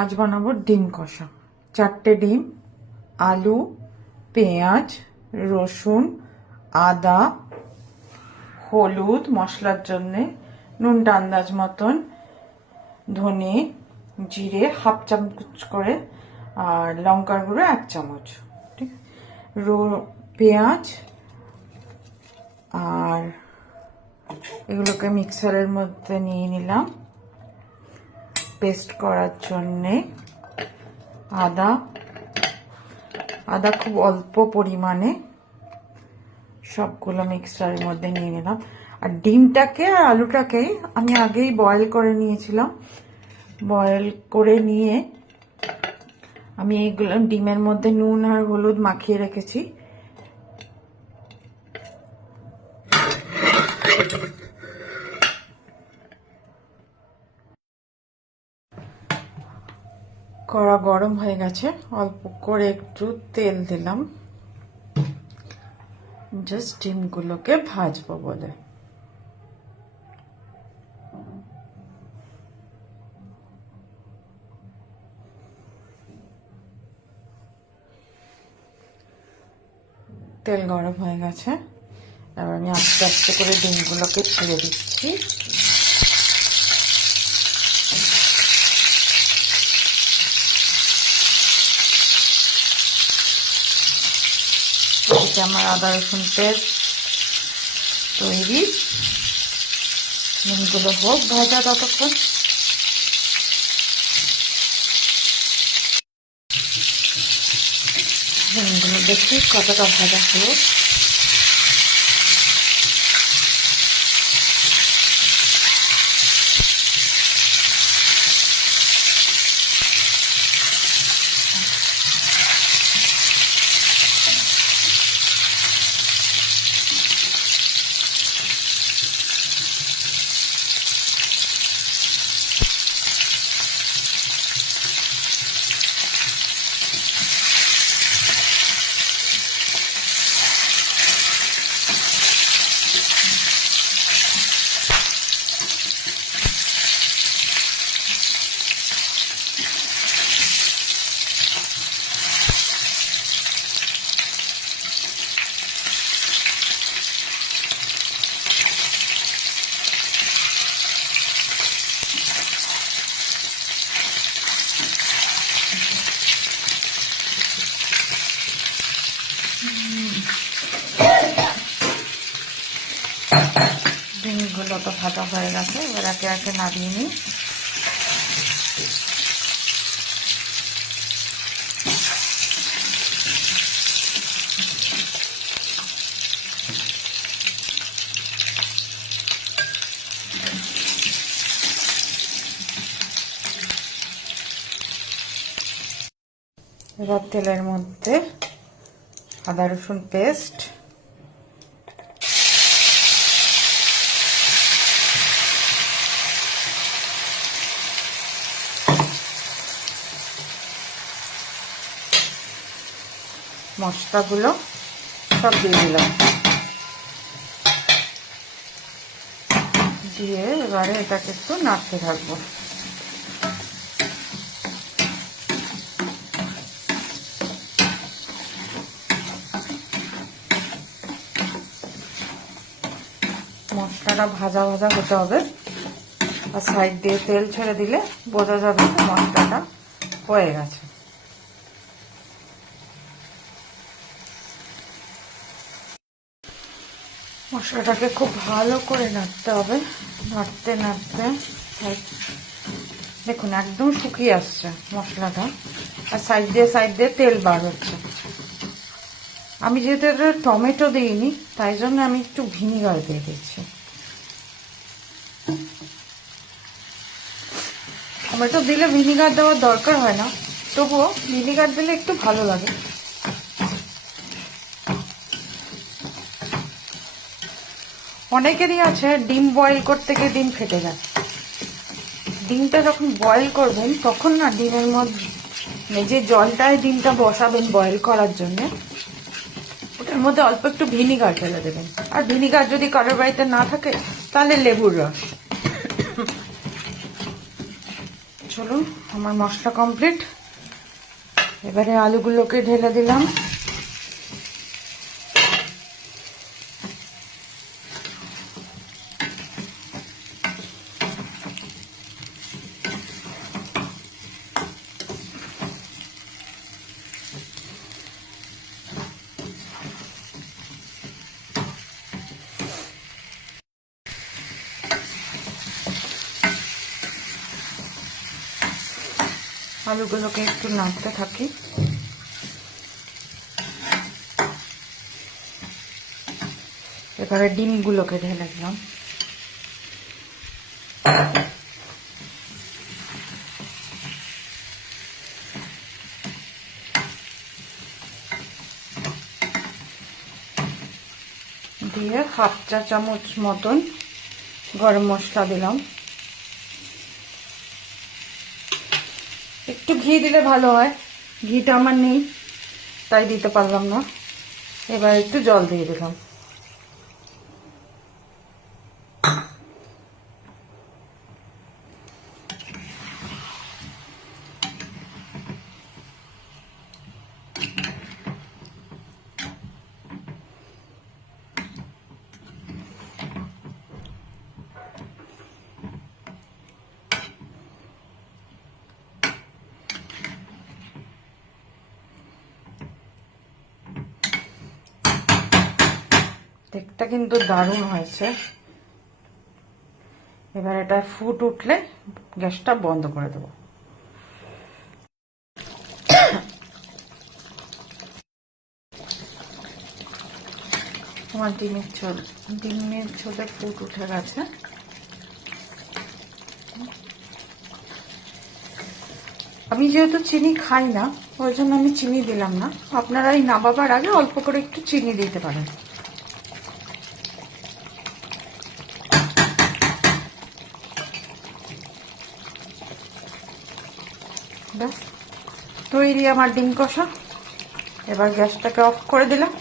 আজ বানাবো ডিম কষা। 4টে ডিম, আলু, পেঁয়াজ, রসুন, আদা, হলুদ মশলার জন্যে, নুনটা আন্দাজ মতন, ধনে জিরে হাফ চামচ করে, আর লঙ্কার গুঁড়ো 1 চামচ। ঠিক, পেঁয়াজ আর এগুলোকে মিক্সারের মধ্যে নিয়ে নিলাম পেস্ট করার জন্যে। আদা খুব অল্প পরিমাণে, সবগুলো মিক্সারের মধ্যে নিয়ে নিলাম। আর ডিমটাকে আর আলুটাকে আমি আগেই বয়েল করে নিয়েছিলাম। বয়েল করে নিয়ে আমি এইগুলো ডিমের মধ্যে নুন আর হলুদ মাখিয়ে রেখেছি। কড়া গরম হয়ে গেছে, অল্প করে একটু তেল দিলাম জাস্ট ডিমগুলোকে ভাজবো বলে। তেল গরম হয়ে গেছে, এবার আমি আস্তে আস্তে করে ডিমগুলোকে ছেড়ে দিচ্ছি। এদিকে আমার আদা রসুন পেস্ট তৈরি। ডিমগুলো হোক ভাজা ততক্ষণ। ডিমগুলো দেখি কতটা ভাজা হলো। ডিমগুলো তো ভাজা হয়ে গেছে, এবার একে একে নামিয়ে নিই। এবার তেলের মধ্যে আদা রসুন পেস্ট, মশলাগুলো সব দিয়ে দিলাম। দিয়ে এবারে এটাকে একটু নাড়তে থাকবো। মশলাটা ভাজা ভাজা হতে হবে, আর সাইড দিয়ে তেল ছেড়ে দিলে বোঝা যাবে মশলাটা হয়ে গেছে। মশলাটাকে খুব ভালো করে নাড়তে হবে। নাড়তে নাড়তে দেখুন একদম শুকিয়ে আসছে মশলাটা, আর সাইড দিয়ে তেল বার হচ্ছে। আমি যেহেতু এটা টমেটো দিইনি, তাই জন্য আমি একটু ভিনিগার দিয়ে দিচ্ছি। টমেটো দিলে ভিনিগার দেওয়ার দরকার হয় না, তবুও ভিনিগার দিলে একটু ভালো লাগে। অনেকেরই আছে ডিম বয়েল করতে গিয়ে ডিম ফেটে যায়। ডিমটা যখন বয়েল করবেন তখন না ডিমের মধ্যে যে জলটায় ডিমটা বসাবেন বয়েল করার জন্য, ওটার মধ্যে অল্প একটু ভিনিগার ফেলে দেবেন। আর ভিনিগার যদি কারোর বাড়িতে না থাকে তাহলে লেবুর রস। চলুন, আমার মশলা কমপ্লিট। এবারে আলুগুলোকে ঢেলে দিলাম। আলুগুলোকে একটু নাড়তে থাকি। এবারে ডিমগুলোকে ঢেলে দিলাম। দিয়ে 1/2 চা চামচ মতন গরম মশলা দিলাম। একটু ঘি দিলে ভালো হয়, ঘিটা আমার নেই তাই দিতে পারলাম না। এবার একটু জল দিয়ে দিলাম। দেখতে কিন্তু দারুণ হয়েছে। এবার এটা ফুট উঠলে গ্যাসটা বন্ধ করে দেবো। আমার ডিমের ঝোলে ফুট উঠে গেছে। আমি যেহেতু চিনি খাই না, ওই জন্য আমি চিনি দিলাম না। আপনারা এই নামাবার আগে অল্প করে একটু চিনি দিতে পারেন। ব্যাস তৈরি আমার ডিম কষা। এবার গ্যাসটাকে অফ করে দিলাম।